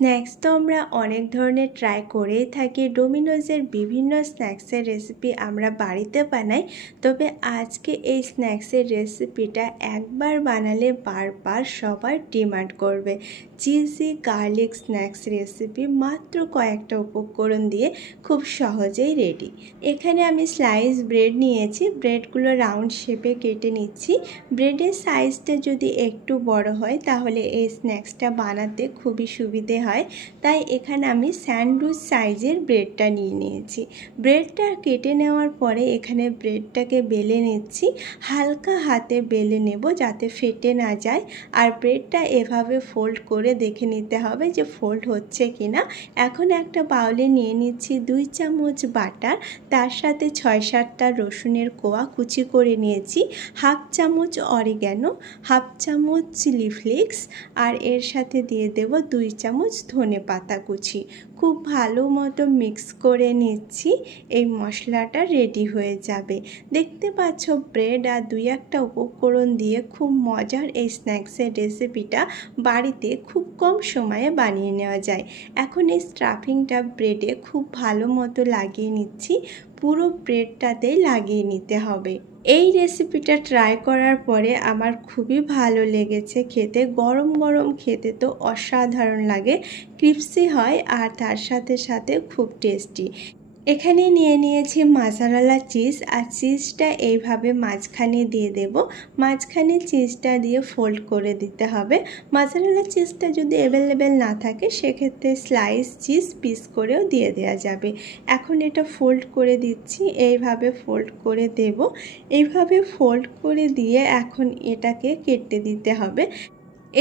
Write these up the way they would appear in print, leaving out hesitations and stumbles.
Snacks তো আমরা অনেক ধরনের ট্রাই করেই থাকি। ডোমিনোজের বিভিন্ন স্ন্যাক্সের রেসিপি আমরা বাড়িতে বানাই, তবে আজকে এই স্ন্যাক্সের রেসিপিটা একবার বানালে বারবার সবার ডিমান্ড করবে। চিজি গার্লিক স্ন্যাক্স রেসিপি মাত্র কয়েকটা উপকরণ দিয়ে খুব সহজেই রেডি। এখানে আমি স্লাইস ব্রেড নিয়েছি, ব্রেডগুলো রাউন্ড শেপে কেটে নিচ্ছি। ব্রেডের সাইজটা যদি একটু বড় হয় তাহলে এই স্ন্যাক্সটা বানাতে খুবই সুবিধে হয়, তাই এখানে আমি স্যান্ডউইচ সাইজের ব্রেডটা নিয়ে নিয়েছি। ব্রেডটা কেটে নেওয়ার পরে এখানে ব্রেডটাকে বেলে নিচ্ছি। হালকা হাতে বেলে নেব যাতে ফেটে না যায়, আর ব্রেডটা এভাবে ফোল্ড করে দেখে নিতে হবে যে ফোল্ড হচ্ছে কিনা। এখন একটা বাউলে নিয়ে নিচ্ছি 2 চামচ বাটার, তার সাথে 6-7টা রসুনের কোয়া কুচি করে নিয়েছি, হাফ চামচ অরিগ্যানো, হাফ চামচ চিলি ফ্লেক্স, আর এর সাথে দিয়ে দেব 2 চামচ ধনে পাতা কুচি। খুব ভালো মতো মিক্স করে নিচ্ছি, এই মশলাটা রেডি হয়ে যাবে। দেখতে পাচ্ছ ব্রেড আর 2-1টা উপকরণ দিয়ে খুব মজার এই স্ন্যাক্সের রেসিপিটা বাড়িতে খুব কম সময়ে বানিয়ে নেওয়া যায়। এখন এই স্টাফিংটা ব্রেডে খুব ভালো মতো লাগিয়ে নিচ্ছি, পুরো ব্রেডটাতেই লাগিয়ে নিতে হবে। এই রেসিপিটা ট্রাই করার পরে আমার খুবই ভালো লেগেছে খেতে। গরম গরম খেতে তো অসাধারণ লাগে, ক্রিস্পি হয় আর তার সাথে সাথে খুব টেস্টি। এখানে নিয়ে নিয়েছি মোজারেলা চিজ, আর চিজটা এইভাবে মাঝখানে দিয়ে দেব। মাঝখানে চিজটা দিয়ে ফোল্ড করে দিতে হবে। মোজারেলা চিজটা যদি অ্যাভেলেবেল না থাকে সেক্ষেত্রে স্লাইস চিজ পিস করেও দিয়ে দেওয়া যাবে। এখন এটা ফোল্ড করে দিচ্ছি, এইভাবে ফোল্ড করে দেব। এইভাবে ফোল্ড করে দিয়ে এখন এটাকে কেটে দিতে হবে।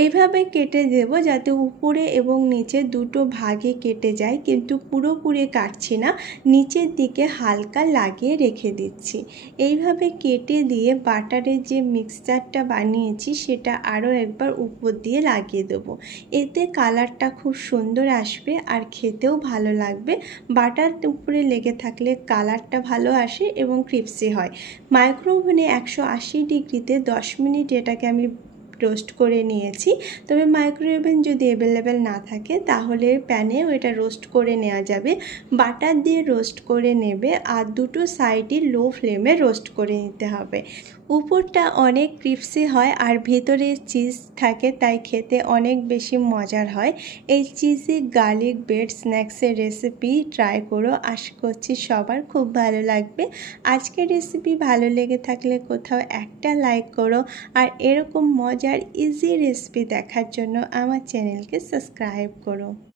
এইভাবে কেটে দেব যাতে উপরে এবং নিচে দুটো ভাগে কেটে যায়, কিন্তু পুরোপুরি কাটছি না, নিচের দিকে হালকা লাগিয়ে রেখে দিচ্ছি। এইভাবে কেটে দিয়ে বাটারের যে মিক্সচারটা বানিয়েছি সেটা আরও একবার উপর দিয়ে লাগিয়ে দেবো। এতে কালারটা খুব সুন্দর আসবে আর খেতেও ভালো লাগবে। বাটার উপরে লেগে থাকলে কালারটা ভালো আসে এবং ক্রিস্পি হয়। মাইক্রোওভেনে 180 ডিগ্রিতে 10 মিনিট এটাকে আমি রোস্ট করে নিয়েছি, তবে মাইক্রোওভেন যদি অ্যাভেলেবেল না থাকে তাহলে প্যানেও এটা রোস্ট করে নেওয়া যাবে। বাটার দিয়ে রোস্ট করে নেবে আর দুটো সাইডই লো ফ্লেমে রোস্ট করে নিতে হবে। উপরটা অনেক ক্রিস্পি হয় আর ভেতরে চিজ থাকে, তাই খেতে অনেক বেশি মজার হয়। এই চিজি গার্লিক ব্রেড স্ন্যাক্সের রেসিপি ট্রাই করো, আশা করছি সবার খুব ভালো লাগবে। আজকের রেসিপি ভালো লেগে থাকলে কোথাও একটা লাইক করো, আর এরকম মজার ইজি রেসিপি দেখার জন্য আমার চ্যানেলকে সাবস্ক্রাইব করো।